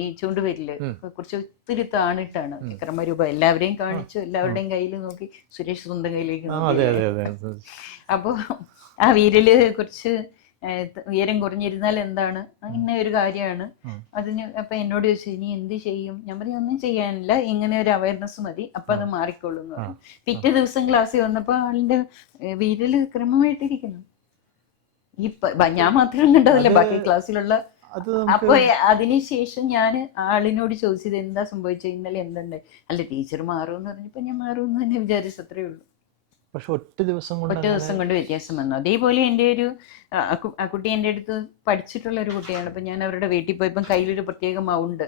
ഈ ചൂണ്ടുവിരല് കുറച്ച് ഒത്തിരി താണിട്ടാണ് ക്രമരൂപം. എല്ലാവരെയും കാണിച്ചു, എല്ലാവരുടെയും കയ്യിൽ നോക്കി, സുരേഷ് സ്വന്തം കയ്യിലേക്ക് നോക്കി. അപ്പൊ ആ വിരല് കുറച്ച് ഉയരം കുറഞ്ഞിരുന്നാൽ എന്താണ്, അങ്ങനെ ഒരു കാര്യമാണ് അതിന്. അപ്പൊ എന്നോട് ചോദിച്ചു ഇനി എന്ത് ചെയ്യും? ഞാൻ പറഞ്ഞു ഒന്നും ചെയ്യാനില്ല, ഇങ്ങനെ ഒരു അവയർനെസ് മതി, അപ്പൊ അത് മാറിക്കൊള്ളും എന്ന് പറഞ്ഞു. പിറ്റേ ദിവസം ക്ലാസ്സിൽ വന്നപ്പോ ആളിന്റെ വിരല് ക്രമമായിട്ടിരിക്കുന്നു. ഞാൻ മാത്രം കണ്ടതല്ല, ബാക്കി ക്ലാസ്സിലുള്ള. അപ്പൊ അതിനുശേഷം ഞാൻ ആളിനോട് ചോദിച്ചത് എന്താ സംഭവിച്ചത്, ഇന്നലെ എന്തുണ്ട്? അല്ല ടീച്ചർ മാറുമെന്ന് പറഞ്ഞപ്പോ ഞാൻ മാറുമെന്ന് തന്നെ വിചാരിച്ചത്രേ ഉള്ളൂ. പക്ഷെ ഒറ്റ ദിവസം കൊണ്ട് വ്യത്യാസം വന്നു. അതേപോലെ എൻ്റെ ഒരു കുട്ടി എൻ്റെ അടുത്ത് പഠിച്ചിട്ടുള്ള ഒരു കുട്ടിയാണ്. അപ്പൊ ഞാൻ അവരുടെ വീട്ടിൽ പോയപ്പോൾ കയ്യിലൊരു പ്രത്യേക മൗണ്ട്,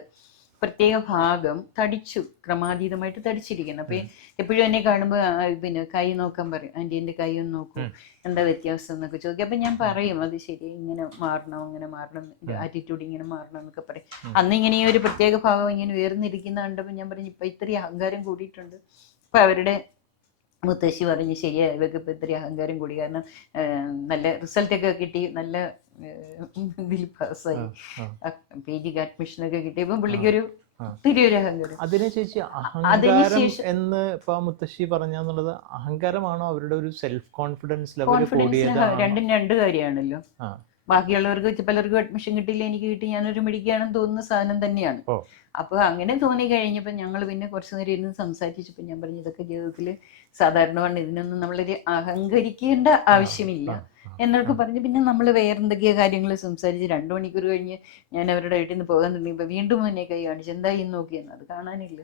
പ്രത്യേക ഭാഗം തടിച്ചു, ക്രമാതീതമായിട്ട് തടിച്ചിരിക്കുന്നു. അപ്പൊ എപ്പോഴും എന്നെ കാണുമ്പോൾ പിന്നെ കൈ നോക്കാൻ പറയും, ആന്റി എന്റെ കൈ ഒന്ന് നോക്കൂ, എന്താ വ്യത്യാസം എന്നൊക്കെ ചോദിക്കും. അപ്പൊ ഞാൻ പറയും അത് ശരി, ഇങ്ങനെ മാറണം, അങ്ങനെ മാറണം, ആറ്റിറ്റ്യൂഡ് ഇങ്ങനെ മാറണം എന്നൊക്കെ പറയും. അന്ന് ഇങ്ങനെ ഈ ഒരു പ്രത്യേക ഭാഗം ഇങ്ങനെ ഉയർന്നിരിക്കുന്ന കണ്ടപ്പോൾ ഞാൻ പറഞ്ഞു ഇപ്പൊ ഇത്രയും അഹങ്കാരം കൂടിയിട്ടുണ്ട്. അപ്പൊ അവരുടെ മുത്തശ്ശി പറഞ്ഞ് ശരിയാ, ഇവർക്ക് ഇപ്പൊ ഇത്രയും അഹങ്കാരം കൂടി, കാരണം നല്ല റിസൾട്ടൊക്കെ കിട്ടി, നല്ല ഇതിൽ പാസ്സായി, PG അഡ്മിഷനൊക്കെ കിട്ടിയപ്പോ പുള്ളിക്കൊരു തിരിയൊരു അഹങ്കാരം. അതിനെ ചേച്ചി അഹങ്കാരം എന്ന് ഇപ്പൊ മുത്തശ്ശി പറഞ്ഞാന്നുള്ളത് അഹങ്കാരമാണോ അവരുടെ ഒരു സെൽഫ് കോൺഫിഡൻസ് ലെവൽ കൂടിയത്? രണ്ടും രണ്ട് കാര്യമാണല്ലോ. ബാക്കിയുള്ളവർക്ക് പലർക്കും അഡ്മിഷൻ കിട്ടിയില്ല, എനിക്ക് കിട്ടി, ഞാനൊരു മിടിക്കുകയാണെന്ന് തോന്നുന്ന സാധനം തന്നെയാണ്. അപ്പൊ അങ്ങനെ തോന്നി കഴിഞ്ഞപ്പോ ഞങ്ങൾ പിന്നെ കുറച്ചു നേരം ഇരുന്ന് സംസാരിച്ചപ്പോ ഞാൻ പറഞ്ഞു ഇതൊക്കെ ജീവിതത്തിൽ സാധാരണമാണ്, ഇതിനൊന്നും നമ്മളൊരു അഹങ്കരിക്കേണ്ട ആവശ്യമില്ല എന്നൊക്കെ പറഞ്ഞു. പിന്നെ നമ്മൾ വേറെന്തൊക്കെയോ കാര്യങ്ങൾ സംസാരിച്ച് 2 മണിക്കൂർ കഴിഞ്ഞ് ഞാൻ അവരുടെ വീട്ടിൽ നിന്ന് പോകാൻ തുടങ്ങിയപ്പോ വീണ്ടും എന്നെ കൈ കാണിച്ചു, എന്താ ഇന്ന് നോക്കിയെന്ന്. അത് കാണാനില്ല.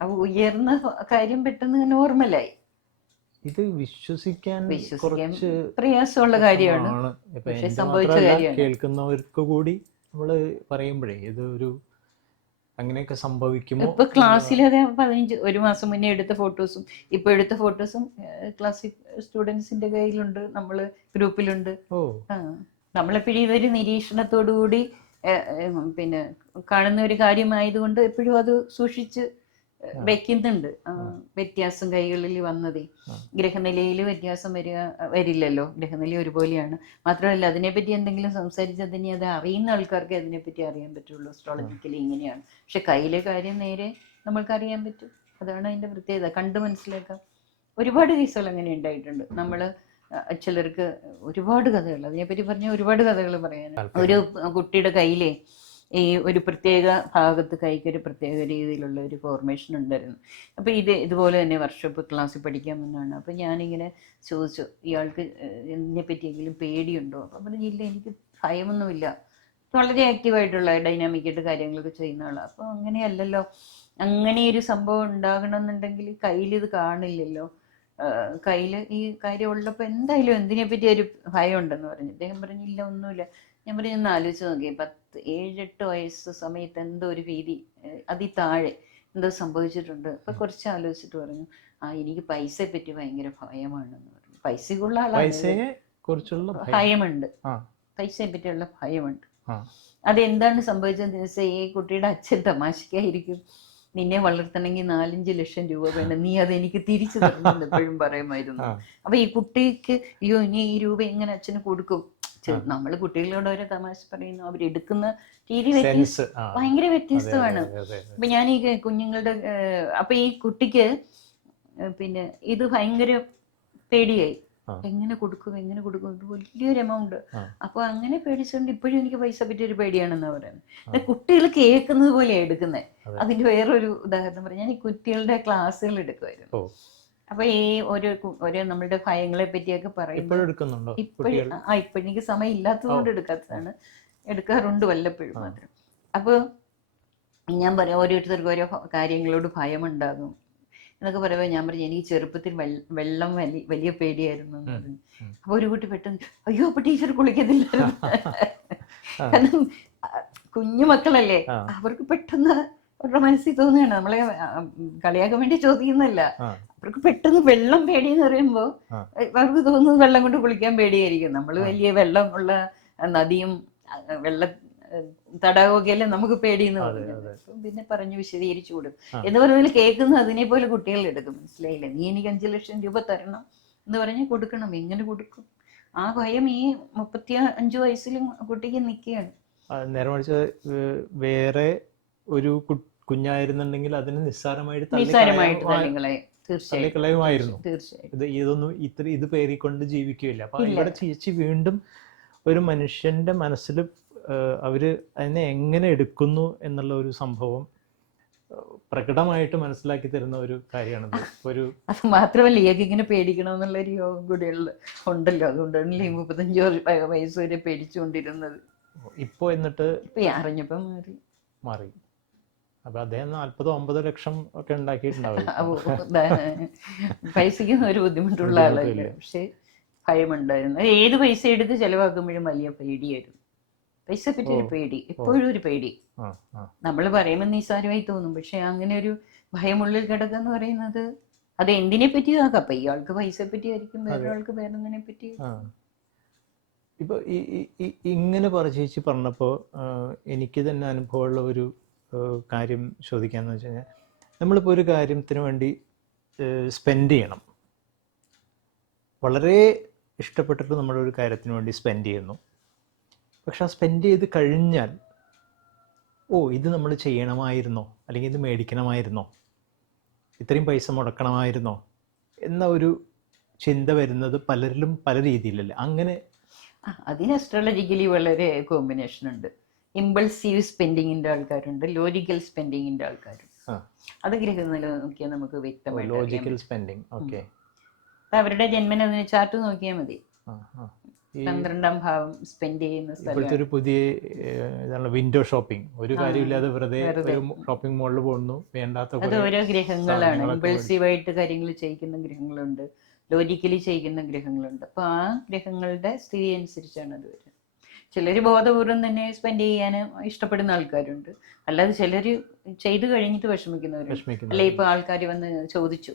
അപ്പൊ ഉയർന്ന കാര്യം പെട്ടെന്ന് നോർമലായി. ഇത് വിശ്വസിക്കാൻ പ്രയാസമുള്ള കാര്യമാണ്, പക്ഷെ സംഭവിച്ച കാര്യമാണ്. കേൾക്കുന്നവർക്ക് കൂടി നമ്മള് പറയുമ്പോഴേ ഇത് ഒരു അങ്ങനെയൊക്കെ സംഭവിക്കുമോ? ഇപ്പൊ ക്ലാസ്സിൽ അതെ 1 മാസം മുന്നേ എടുത്ത ഫോട്ടോസും ഇപ്പൊ എടുത്ത ഫോട്ടോസും ക്ലാസ്സിൽ സ്റ്റുഡൻസിന്റെ കയ്യിലുണ്ട്, നമ്മള് ഗ്രൂപ്പിലുണ്ട്. നമ്മളെപ്പോഴും ഇതൊരു നിരീക്ഷണത്തോടുകൂടി പിന്നെ കാണുന്ന ഒരു കാര്യമായതുകൊണ്ട് എപ്പോഴും അത് സൂക്ഷിച്ച് വെക്കുന്നുണ്ട്. വ്യത്യാസം കൈകളിൽ വന്നതേ, ഗ്രഹനിലയിൽ വ്യത്യാസം വരില്ലല്ലോ, ഗ്രഹനില ഒരുപോലെയാണ്. മാത്രമല്ല അതിനെപ്പറ്റി എന്തെങ്കിലും സംസാരിച്ചതിനെ അത് അറിയുന്ന ആൾക്കാർക്ക് അതിനെപ്പറ്റി അറിയാൻ പറ്റുള്ളൂ, അസ്ട്രോളജിക്കലി ഇങ്ങനെയാണ്. പക്ഷെ കയ്യിലെ കാര്യം നേരെ നമ്മൾക്ക് അറിയാൻ പറ്റും. അതാണ് അതിന്റെ പ്രത്യേകത, കണ്ടു മനസ്സിലാക്കാം. ഒരുപാട് കേസുകൾ അങ്ങനെ ഉണ്ടായിട്ടുണ്ട്. നമ്മള് ചിലർക്ക് ഒരുപാട് കഥകൾ, അതിനെപ്പറ്റി പറഞ്ഞ ഒരുപാട് കഥകൾ പറയാനുണ്ട്. ഒരു കുട്ടിയുടെ കയ്യിലെ ഈ ഒരു പ്രത്യേക ഭാഗത്ത് കൈക്ക് ഒരു പ്രത്യേക രീതിയിലുള്ള ഒരു ഫോർമേഷൻ ഉണ്ടായിരുന്നു. അപ്പോൾ ഇതുപോലെ തന്നെ വർക്ക്ഷോപ്പ് ക്ലാസ്സിൽ പഠിക്കാമെന്നാണ്. അപ്പോൾ ഞാനിങ്ങനെ ചോദിച്ചു ഇയാൾക്ക് ഇതിനെപ്പറ്റിയെങ്കിലും പേടിയുണ്ടോ? അപ്പം പറഞ്ഞില്ല, എനിക്ക് ഭയമൊന്നുമില്ല, വളരെ ആക്റ്റീവായിട്ടുള്ള ഡൈനാമിക്കായിട്ട് കാര്യങ്ങളൊക്കെ ചെയ്യുന്ന ആളാണ്. അപ്പോൾ അങ്ങനെയല്ലല്ലോ, അങ്ങനെയൊരു സംഭവം ഉണ്ടാകണമെന്നുണ്ടെങ്കിൽ കയ്യിൽ ഇത് കാണില്ലല്ലോ, കയ്യിൽ ഈ കാര്യം ഉള്ളപ്പോൾ എന്തായാലും എന്തിനെപ്പറ്റി ഒരു ഭയം ഉണ്ടെന്ന് പറഞ്ഞു. അദ്ദേഹം പറഞ്ഞില്ല ഒന്നുമില്ല. ഞാൻ പറഞ്ഞു ഒന്ന് ആലോചിച്ച് നോക്കി, 7-8 വയസ്സ് സമയത്ത് എന്തോ ഒരു ഭീതി, അതിൽ താഴെ എന്തോ സംഭവിച്ചിട്ടുണ്ട്. അപ്പൊ കുറച്ച് ആലോചിച്ചിട്ട് പറഞ്ഞു എനിക്ക് പൈസയെ പറ്റി ഭയങ്കര ഭയമാണെന്ന് പറഞ്ഞു. പൈസക്കുള്ള ആളാണ്, കുറിച്ചുള്ള ഭയമുണ്ട്, ആ പൈസയെ പറ്റിയുള്ള ഭയമുണ്ട്. ആ അതെന്താണ് സംഭവിച്ചതെന്ന് വെച്ചാൽ ഈ കുട്ടിയുടെ അച്ഛൻ തമാശക്കായിരിക്കും, നിന്നെ വളർത്തണമെങ്കിൽ 4-5 ലക്ഷം രൂപ വേണം, നീ അതെനിക്ക് തിരിച്ചു തരണമെന്ന് എപ്പോഴും പറയുമായിരുന്നു. ആ അപ്പൊ ഈ കുട്ടിക്ക് അയ്യോ ഇനി ഈ രൂപ എങ്ങനെ അച്ഛന് കൊടുക്കും? ആ. നമ്മള് കുട്ടികളോട് ഓരോ തമാശ പറയുന്നു, അവരെടുക്കുന്ന രീതി സെൻസ്. ആ ഭയങ്കര അതെ അതെ വ്യത്യസ്തമാണ്. അതെ അതെ അതെ. അപ്പൊ ഞാൻ ഈ കുഞ്ഞുങ്ങളുടെ അപ്പൊ ഈ കുട്ടിക്ക് പിന്നെ ഇത് ഭയങ്കര പേടിയായി, ആ. എങ്ങനെ കൊടുക്കും എങ്ങനെ കൊടുക്കും, ഇത് വലിയൊരു എമൗണ്ട്. ആ. അപ്പൊ അങ്ങനെ പേടിച്ചുകൊണ്ട് ഇപ്പോഴും എനിക്ക് പൈസ പറ്റിയൊരു പേടിയാണെന്ന് ആ. പറയുന്നത്. കുട്ടികൾ കേൾക്കുന്നത് പോലെ എടുക്കുന്നത്. അതെ. അതിന്റെ വേറൊരു ഉദാഹരണം പറയാം, ഞാൻ ഈ കുട്ടികളുടെ ക്ലാസ്സുകൾ എടുക്കുമായിരുന്നു. ഓ അപ്പൊ ഈ ഒരു നമ്മളുടെ ഭയങ്ങളെ പറ്റിയൊക്കെ പറയുമ്പോൾ ഇപ്പോഴും എടുക്കുന്നുണ്ടോ കുട്ടികൾ? ഇപ്പൊ എനിക്ക് സമയം ഇല്ലാത്തതുകൊണ്ട് എടുക്കാത്തതാണ്, എടുക്കാറുണ്ട് വല്ലപ്പോഴും മാത്രം. അപ്പൊ ഞാൻ പറയാം ഓരോരുത്തർക്കും ഓരോ കാര്യങ്ങളോട് ഭയമുണ്ടാകും എന്നൊക്കെ പറയുമ്പോൾ ഞാൻ പറഞ്ഞു എനിക്ക് ചെറുപ്പത്തിൽ വെള്ളം വലിയ പേടിയായിരുന്നു എന്ന് പറഞ്ഞു. അപ്പൊ ഒരു കുട്ടി പെട്ടെന്ന് അയ്യോ അപ്പൊ ടീച്ചർ കുളിക്കത്തില്ലായിരുന്നു. കാരണം കുഞ്ഞു മക്കളല്ലേ, അവർക്ക് പെട്ടെന്ന് അവരുടെ മനസ്സിൽ തോന്നുകയാണ്, നമ്മളെ കളിയാക്കാൻ വേണ്ടി ചോദിക്കുന്നല്ല, അവർക്ക് പെട്ടെന്ന് വെള്ളം പേടിയെന്ന് പറയുമ്പോൾ അവർക്ക് തോന്നുന്നത് വെള്ളം കൊണ്ട് കുളിക്കാൻ പേടിയായിരിക്കും. നമ്മൾ വലിയ വെള്ളം ഉള്ള നദിയും വെള്ള തടാകമൊക്കെ അല്ലേ നമുക്ക് പേടിയെന്ന് പറയുന്നത്. പിന്നെ പറഞ്ഞു വിശദീകരിച്ചു കൊടുക്കും എന്ന് പറഞ്ഞാൽ കേൾക്കുന്നത് അതിനെ പോലെ കുട്ടികൾ എടുക്കും. മനസ്സിലായില്ലേ, നീ എനിക്ക് 5 ലക്ഷം രൂപ തരണം എന്ന് പറഞ്ഞ് കൊടുക്കണം, എങ്ങനെ കൊടുക്കും? ആ ഭയം ഈ 35 വയസ്സിലും കുട്ടിക്ക് നിൽക്കുകയാണ്. നേരെ മറിച്ച് വേറെ ഒരു കുഞ്ഞായിരുന്നുണ്ടെങ്കിൽ അതിന് നിസ്സാരമായിട്ട് തള്ളിക്കളയുമായിരുന്നു. ഇതൊന്നും ഇത് പേറിക്കൊണ്ട് ജീവിക്കുകയില്ല. അപ്പൊ ഇവിടെ ചേച്ചി വീണ്ടും ഒരു മനുഷ്യന്റെ മനസ്സിൽ അവര് അതിനെ എങ്ങനെ എടുക്കുന്നു എന്നുള്ള ഒരു സംഭവം പ്രകടമായിട്ട് മനസ്സിലാക്കി തരുന്ന ഒരു കാര്യമാണത്. അത് മാത്രമല്ല ഇങ്ങനെ പേടിക്കണമെന്നുള്ള ഒരു യോഗം കൂടി ഉണ്ടല്ലോ, അതുകൊണ്ടാണല്ലേ 35 വയസ്സ് വരെ പേടിച്ചുകൊണ്ടിരുന്നത്. ഇപ്പൊ എന്നിട്ട് അറിഞ്ഞപ്പോ മാറി. അപ്പൊ അദ്ദേഹം 40-50 ലക്ഷം ഒക്കെ ഉണ്ടാക്കിയിട്ടുണ്ടാവും. പൈസയ്ക്ക് ഒരു ബുദ്ധിമുട്ടുള്ള ആളല്ല, പക്ഷെ ഭയമുണ്ടായിരുന്നു. ഏത് പൈസ എടുത്ത് ചെലവാക്കുമ്പോഴും വലിയ പേടിയായിരുന്നു. പൈസ പറ്റി ഒരു പേടി, എപ്പോഴും ഒരു പേടി. നമ്മൾ പറയുമ്പോൾ നിസ്സാരമായി തോന്നും, പക്ഷെ അങ്ങനെ ഒരു ഭയമുള്ളിൽ കിടക്കെന്ന് പറയുന്നത് അത് എന്തിനെ പറ്റി ആക്കാം. അപ്പൊ ഇയാൾക്ക് പൈസ പറ്റി ആയിരിക്കും, വേറൊരാൾക്ക് വേറൊന്നിനെ പറ്റി. ഇപ്പൊ ഇങ്ങനെ ചേച്ചി പറഞ്ഞപ്പോ എനിക്ക് തന്നെ അനുഭവമുള്ള ഒരു കാര്യം ചോദിക്കാന്ന് വെച്ച് കഴിഞ്ഞാൽ, നമ്മളിപ്പോൾ ഒരു കാര്യത്തിന് വേണ്ടി സ്പെൻഡ് ചെയ്യണം, വളരെ ഇഷ്ടപ്പെട്ടിട്ട് നമ്മളൊരു കാര്യത്തിന് വേണ്ടി സ്പെൻഡ് ചെയ്യുന്നു. പക്ഷെ ആ സ്പെൻഡ് ചെയ്ത് കഴിഞ്ഞാൽ ഇത് നമ്മൾ ചെയ്യണമായിരുന്നോ, അല്ലെങ്കിൽ ഇത് മേടിക്കണമായിരുന്നോ, ഇത്രയും പൈസ മുടക്കണമായിരുന്നോ എന്ന ഒരു ചിന്ത വരുന്നത് പലരിലും പല രീതിയിലല്ലേ. അങ്ങനെ അതിന് അസ്ട്രോളജിക്കലി വളരെ കോമ്പിനേഷൻ ഉണ്ട്. ഇമ്പൾസീവ് സ്പെൻഡിങ്ങിന്റെ ആൾക്കാരുണ്ട്, ലോജിക്കൽ സ്പെൻഡിങ്ങിന്റെ ആൾക്കാരുണ്ട്. അത് ഗ്രഹങ്ങളിൽ നോക്കിയാൽ നമുക്ക് വ്യക്തമായി ലോജിക്കൽ സ്പെൻഡിങ്. ഓക്കെ, അവരുടെ ജന്മന ചാർട്ട് നോക്കിയാൽ മതി. 12ാം ഭാവം സ്പെൻഡ് ചെയ്യുന്ന ഇപ്പോഴത്തെ ഒരു പുതിയ വിൻഡോ ഷോപ്പിംഗ്, ഒരു കാര്യമില്ലാതെ വെറുതെ ഒരു ഷോപ്പിംഗ് മോളിൽ പോകുന്നു, വേണ്ടാത്ത അത് ഓരോ ഗ്രഹങ്ങളാണ്. ഇമ്പൾസീവായിട്ട് കാര്യങ്ങൾ ചെയ്യിക്കുന്ന ഗ്രഹങ്ങളുണ്ട്, ലോജിക്കലി ചെയ്യിക്കുന്ന ഗ്രഹങ്ങളുണ്ട്. അപ്പൊ ആ ഗ്രഹങ്ങളുടെ സ്ഥിതി അനുസരിച്ചാണ് അത് വരുന്നത്. ചിലർ ബോധപൂർവം തന്നെ സ്പെൻഡ് ചെയ്യാൻ ഇഷ്ടപ്പെടുന്ന ആൾക്കാരുണ്ട്, അല്ലാതെ ചിലർ ചെയ്തു കഴിഞ്ഞിട്ട് വിഷമിക്കുന്നവരുണ്ട്. അല്ലെ ഇപ്പൊ ആൾക്കാർ വന്ന് ചോദിച്ചു,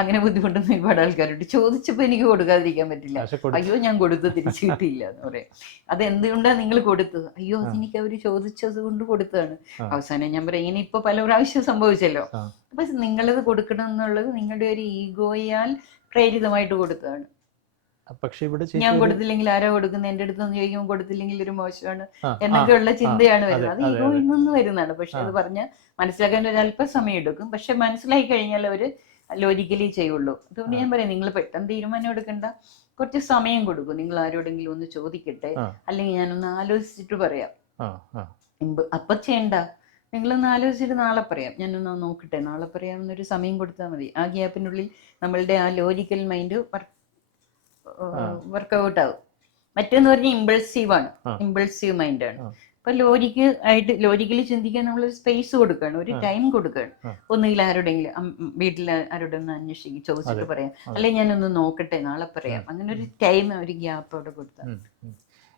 അങ്ങനെ ബുദ്ധിമുട്ടുന്ന ഒരുപാട് ആൾക്കാരുണ്ട്. ചോദിച്ചപ്പോ എനിക്ക് കൊടുക്കാതിരിക്കാൻ പറ്റില്ല, അയ്യോ ഞാൻ കൊടുത്ത് തിരിച്ചു കിട്ടിയില്ല എന്ന് പറയാം. അത് എന്തുകൊണ്ടാണ് നിങ്ങൾ കൊടുത്തത്? അയ്യോ അതെനിക്ക് അവര് ചോദിച്ചത് കൊണ്ട് കൊടുത്തതാണ്. അവസാനം ഞാൻ പറയാം, ഇങ്ങനെ ഇപ്പൊ പല പ്രാവശ്യം സംഭവിച്ചല്ലോ, അപ്പൊ നിങ്ങളത് കൊടുക്കണം എന്നുള്ളത് നിങ്ങളുടെ ഒരു ഈഗോയാൽ പ്രേരിതമായിട്ട് കൊടുത്തതാണ്. പക്ഷെ ഇവിടെ ഞാൻ കൊടുത്തില്ലെങ്കിൽ ആരാ കൊടുക്കുന്നത്, എന്റെ അടുത്ത് ഒന്ന് ചോദിക്കുമ്പോൾ കൊടുത്തില്ലെങ്കിൽ ഒരു മോശമാണ് എന്നൊക്കെയുള്ള ചിന്തയാണ് വരുന്നത്. അത് ഈഗോയിൽ നിന്ന് വരുന്നതാണ്. പക്ഷെ അത് പറഞ്ഞാൽ മനസ്സിലാക്കാൻ ഒരു അല്പസമയം എടുക്കും, പക്ഷെ മനസ്സിലാക്കി കഴിഞ്ഞാൽ അവര് ലോജിക്കലി ചെയ്യുള്ളൂ. അതുകൊണ്ട് ഞാൻ പറയാം, നിങ്ങൾ പെട്ടെന്ന് തീരുമാനം എടുക്കണ്ട, കുറച്ച് സമയം കൊടുക്കും. നിങ്ങൾ ആരോടെങ്കിലും ഒന്ന് ചോദിക്കട്ടെ, അല്ലെങ്കിൽ ഞാനൊന്ന് ആലോചിച്ചിട്ട് പറയാം. അപ്പൊ ചെയ്യണ്ട, നിങ്ങളൊന്ന് ആലോചിച്ചിട്ട് നാളെ പറയാം, ഞാനൊന്ന് നോക്കട്ടെ, നാളെ പറയാമെന്നൊരു സമയം കൊടുത്താൽ മതി. ആ ഗ്യാപ്പിനുള്ളിൽ നമ്മളുടെ ആ ലോജിക്കൽ മൈൻഡ് വർക്ക്ഔട്ട് ആവും. മറ്റേന്ന് പറഞ്ഞാൽ ഇമ്പൾസീവാണ്, ഇമ്പൾസീവ് മൈൻഡാണ്. അപ്പൊ ലോജിക്കലി ചിന്തിക്കാൻ നമ്മളൊരു സ്പേസ് കൊടുക്കുകയാണ്, ഒരു ടൈം കൊടുക്കുകയാണ്. ഒന്നുകിൽ ആരോടെങ്കിലും വീട്ടിൽ ആരോടെ ഒന്ന് അന്വേഷിക്കും, ചോദിച്ചിട്ട് പറയാം, അല്ലെങ്കിൽ ഞാനൊന്ന് നോക്കട്ടെ നാളെ പറയാം. അങ്ങനെ ഒരു ടൈം, ഒരു ഗ്യാപ്പ് അവിടെ കൊടുത്താൽ.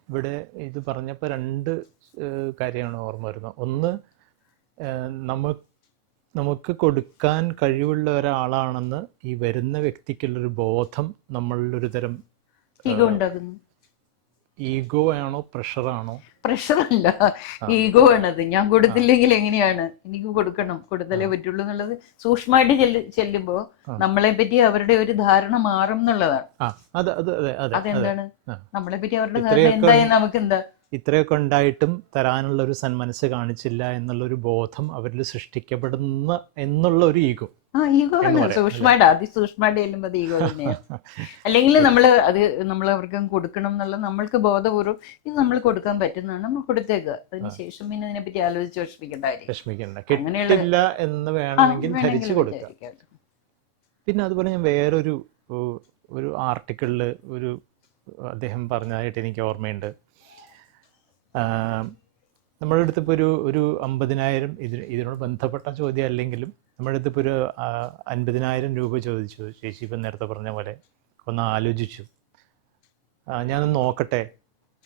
ഇവിടെ ഇത് പറഞ്ഞപ്പോൾ 2 കാര്യമാണ് ഓർമ്മ വരുന്നത്. ഒന്ന്, നമുക്ക് കൊടുക്കാൻ കഴിവുള്ള ഒരാളാണെന്ന് ഈ വരുന്ന വ്യക്തിക്കുള്ളൊരു ബോധം നമ്മളിലൊരു തരം ഈഗോ ഉണ്ടാക്കുന്നു. ഈഗോ ആണോ പ്രഷറാണോ? പ്രഷറല്ല, ഈഗോ ആണത്. ഞാൻ കൊടുത്തില്ലെങ്കിൽ എങ്ങനെയാണ്, എനിക്ക് കൊടുക്കണം, കൊടുത്തലേ പറ്റുള്ളൂ എന്നുള്ളത് സൂക്ഷ്മമായിട്ട് ചെല്ലുമ്പോ നമ്മളെ പറ്റി അവരുടെ ഒരു ധാരണ മാറും എന്നുള്ളതാണ്. അതെന്താണ് നമ്മളെ പറ്റി അവരുടെ ധാരണ എന്തായാലും നമുക്ക് എന്താ, ഇത്രയൊക്കെ ഉണ്ടായിട്ടും തരാനുള്ള ഒരു സന്മനസ് കാണിച്ചില്ല എന്നുള്ളൊരു ബോധം അവരിൽ സൃഷ്ടിക്കപ്പെടുന്ന എന്നുള്ള ഒരു ഈഗോ. ഈഗോ ആണ് സൂക്ഷ്മമായിട്ട്, അതിസൂക്ഷ്മമായിട്ട് ചെല്ലുമ്പോൾ അത് ഈഗോ തന്നെയാണ്. അല്ലെങ്കിൽ നമ്മൾ അവർക്ക് കൊടുക്കണം എന്നുള്ള നമ്മൾക്ക് ബോധപൂർവ്വം ഇത് നമ്മൾ കൊടുക്കാൻ പറ്റുന്നതാണ്, നമ്മൾ കൊടുത്തേക്കുക. അതിനുശേഷം പിന്നെ ഇതിനെപ്പറ്റി ആലോചിച്ച് വിഷമിക്കണ്ട, കിട്ടില്ല എന്ന് വേണമെങ്കിൽ ധരിച്ചു കൊടുക്കുക. പിന്നെ അതുപോലെ ഞാൻ വേറൊരു ആർട്ടിക്കിളിൽ അദ്ദേഹം പറഞ്ഞതായിട്ട് എനിക്ക് ഓർമ്മയുണ്ട്. നമ്മുടെ അടുത്ത് ഇപ്പോൾ ഒരു 50,000 ഇതിനോട് ബന്ധപ്പെട്ട ചോദ്യം അല്ലെങ്കിലും നമ്മുടെ അടുത്ത് ഇപ്പോൾ ഒരു 50,000 രൂപ ചോദിച്ചു. ചേച്ചി ഇപ്പം നേരത്തെ പറഞ്ഞ പോലെ ഒന്ന് ആലോചിച്ചു, ഞാനൊന്ന് നോക്കട്ടെ.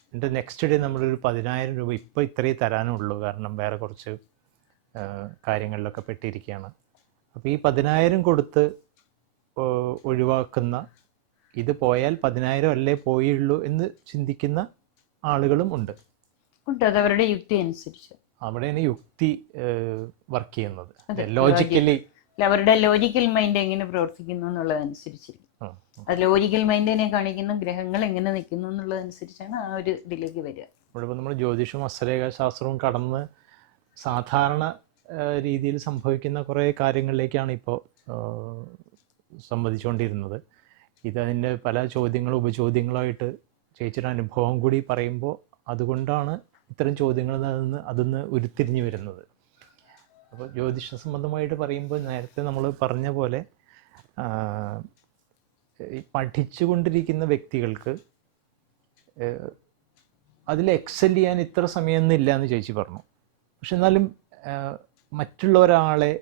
എന്നിട്ട് നെക്സ്റ്റ് ഡേ നമ്മളൊരു 10,000 രൂപ ഇപ്പോൾ ഇത്രയേ തരാനുള്ളൂ, കാരണം വേറെ കുറച്ച് കാര്യങ്ങളിലൊക്കെ പെട്ടിരിക്കുകയാണ്. അപ്പോൾ ഈ 10,000 കൊടുത്ത് ഒഴിവാക്കുന്ന, ഇത് പോയാൽ 10,000 അല്ലേ പോയുള്ളൂ എന്ന് ചിന്തിക്കുന്ന ആളുകളും ഉണ്ട്. അതവരുടെ യുക്തി അനുസരിച്ച്, അവിടെയാണ് യുക്തി വർക്ക് ചെയ്യുന്നത്. ലോജിക്കലി അവരുടെ ലോജിക്കൽ മൈൻഡ് എങ്ങനെ പ്രവർത്തിക്കുന്നു എന്നുള്ളതനുസരിച്ചിരിക്കും. അത് ലോജിക്കൽ മൈൻഡിനെ കാണിക്കുന്ന ഗ്രഹങ്ങൾ എങ്ങനെ നിൽക്കുന്നു എന്നുള്ളതനുസരിച്ചാണ് ആ ഒരു ഇതിലേക്ക് വരിക. ഇവിടെ നമ്മൾ ജ്യോതിഷവും അസ്ത്രരേഖാശാസ്ത്രവും കടന്ന് സാധാരണ രീതിയിൽ സംഭവിക്കുന്ന കുറേ കാര്യങ്ങളിലേക്കാണ് ഇപ്പോൾ സംവദിച്ചുകൊണ്ടിരുന്നത്. ഇതതിൻ്റെ പല ചോദ്യങ്ങളും ഉപചോദ്യങ്ങളായിട്ട് ചേച്ചിയുടെ അനുഭവം കൂടി പറയുമ്പോൾ അതുകൊണ്ടാണ് ഇത്തരം ചോദ്യങ്ങൾ അതിന്ന് ഉരുത്തിരിഞ്ഞു വരുന്നത്. അപ്പോൾ ജ്യോതിഷ സംബന്ധമായിട്ട് പറയുമ്പോൾ നേരത്തെ നമ്മൾ പറഞ്ഞ പോലെ പഠിച്ചുകൊണ്ടിരിക്കുന്ന വ്യക്തികൾക്ക് അതിൽ എക്സൽ ചെയ്യാൻ ഇത്ര സമയമൊന്നുമില്ല എന്ന് ചേച്ചി പറഞ്ഞു. പക്ഷെ എന്നാലും മറ്റുള്ള ഒരാളെ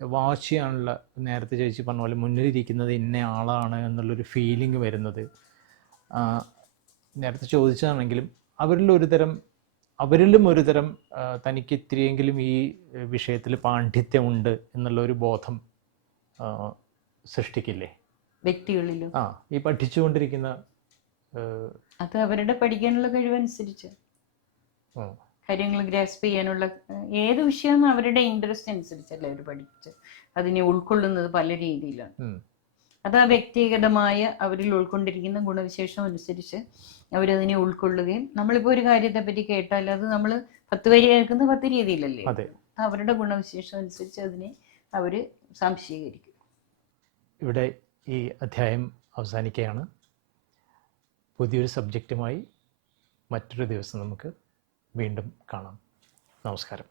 വാച്ച് ചെയ്യാനുള്ള, നേരത്തെ ചേച്ചി പറഞ്ഞ പോലെ മുന്നിലിരിക്കുന്നത് ഇന്ന ആളാണ് എന്നുള്ളൊരു ഫീലിംഗ് വരുന്നത്, നേരത്തെ ചോദിച്ചതാണെങ്കിലും അവരിലും ഒരുതരം തനിക്ക് ഇത്തിരിയെങ്കിലും ഈ വിഷയത്തിൽ പാണ്ഡിത്യമുണ്ട് എന്നുള്ളൊരു ബോധം സൃഷ്ടിക്കില്ലേ വ്യക്തികളിലും? ഈ പഠിച്ചുകൊണ്ടിരിക്കുന്ന അത് അവരുടെ പഠിക്കാനുള്ള കഴിവനുസരിച്ച് കാര്യങ്ങൾ ഗ്രാസ്പ് ചെയ്യാനുള്ള ഏത് വിഷയം അവരുടെ ഇൻട്രസ്റ്റ് അനുസരിച്ചല്ലേ അവർ പഠിച്ച് അതിനെ ഉൾക്കൊള്ളുന്നത് പല രീതിയിലാണ്. അത് ആ വ്യക്തിഗതമായ അവരിൽ ഉൾക്കൊണ്ടിരിക്കുന്ന ഗുണവിശേഷം അനുസരിച്ച് അവരതിനെ ഉൾക്കൊള്ളുകയും, നമ്മളിപ്പോൾ ഒരു കാര്യത്തെ പറ്റി കേട്ടാൽ അത് നമ്മൾ 10 വരി കേൾക്കുന്ന 10 രീതിയിലല്ലേ, അവരുടെ ഗുണവിശേഷം അനുസരിച്ച് അതിനെ അവർ സംശീകരിക്കും. ഇവിടെ ഈ അധ്യായം അവസാനിക്കുകയാണ്. പുതിയൊരു സബ്ജക്റ്റുമായി മറ്റൊരു ദിവസം നമുക്ക് വീണ്ടും കാണാം. നമസ്കാരം.